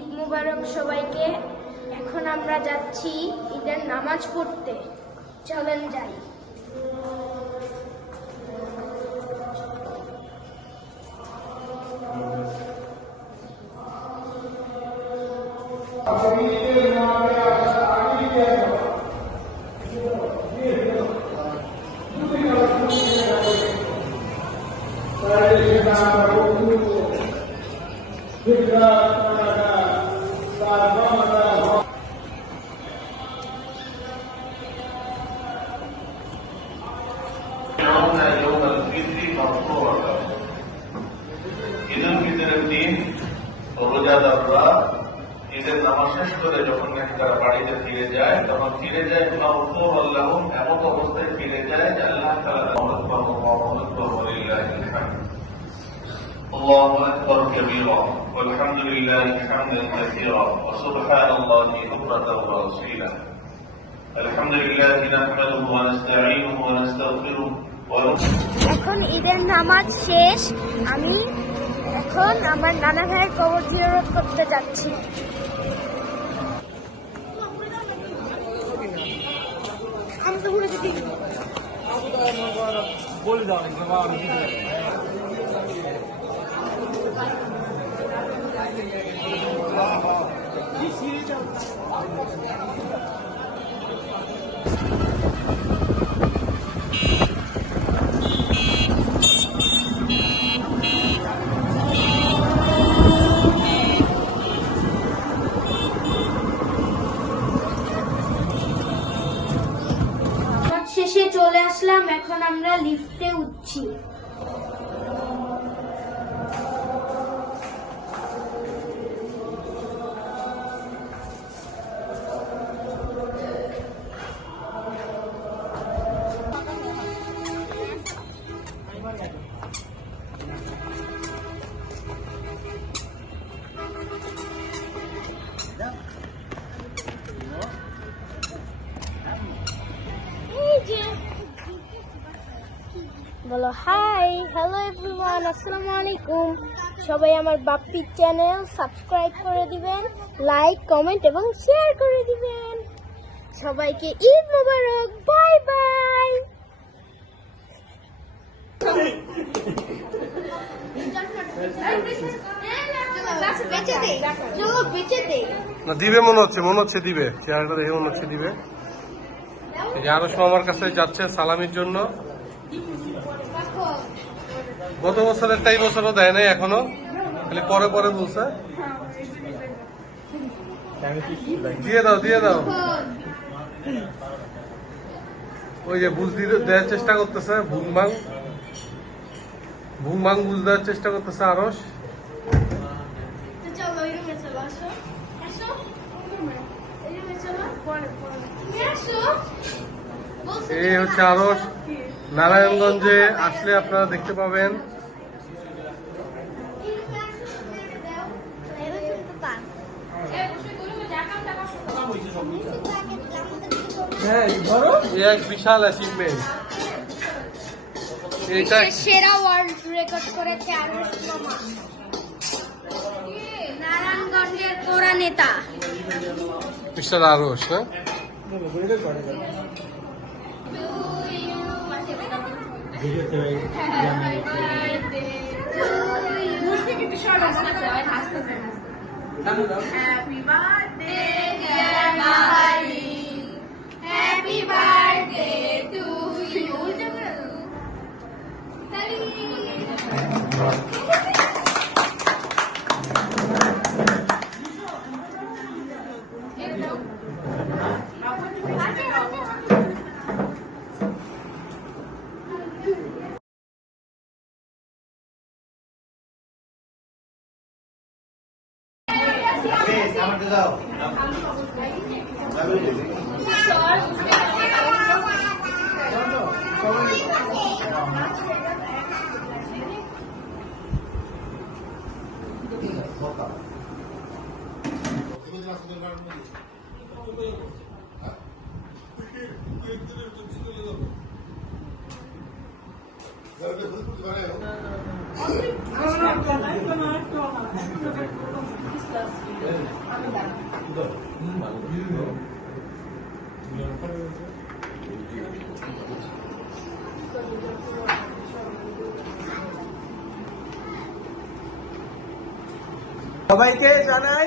ঈদ মুবারক সবাইকে। এখন আমরা যাচ্ছি ঈদের নামাজ পড়তে, চলেন যাই। ঈদুল ফিতরের দিন রোজাদাররা ঈদের নামাজ শেষ করে যখন তারা বাড়িতে ফিরে যায়, তখন ফিরে যায় মাগফুর লাহুম, এমন অবস্থায় ফিরে যায় যে আল্লাহ তাআলা আল্লাহু আকবার ওয়ালিল্লাহিল হামদ। আল্লাহু আকবার কাবীরা ওয়ালহামদুলিল্লাহি হামদান কাসীরা ওয়া সুবহানাল্লাহি বুকরাতান ওয়া আসীলা। আলহামদুলিল্লাহি নাহমাদুহু ওয়া নাস্তাঈনুহু ওয়া নাস্তাগফিরুহু। এখন ঈদের নামাজ শেষ, আমি এখন আমার নানা ভাইয়ের কবর জিয়ারত করতে যাচ্ছি। শেষে চলে আসলাম, এখন আমরা লিফটে উঠছি। বলো হাই, হ্যালো এভরিওয়ান, আসসালামু আলাইকুম। সবাই আমার বাপ্পি চ্যানেল সাবস্ক্রাইব করে দিবেন, লাইক, কমেন্ট এবং শেয়ার করে দিবেন। সবাইকে ঈদ মুবারক, বাই বাই। দিবে মনে হচ্ছে দিবে, চেহারাটা দেখে মনে হচ্ছে দিবে। আরো সব আমার কাছে যাচ্ছে সালামির জন্য। গত বছরের এই বছরও দেয় নাই এখনো, খালি পরে পরে বলছে। দিয়ে দাও। ওই যে বুঝ দেওয়ার চেষ্টা করতেছে, ভুংবাং বুঝ দেওয়ার চেষ্টা করতেছে আরস। এই হচ্ছে আরস। নারায়ণগঞ্জে আসলে আপনারা দেখতে পাবেন। এক বিশাল অ্যাচিভমেন্ট। এটা সেরা ওয়ার্ল্ড রেকর্ড করেছে আরস মামা, নারায়ণগঞ্জের কোরা নেতা মিস্টার আরস। হ্যাঁ, Happy birthday, dear Mahali. Happy birthday to you. সবাইকে জানাই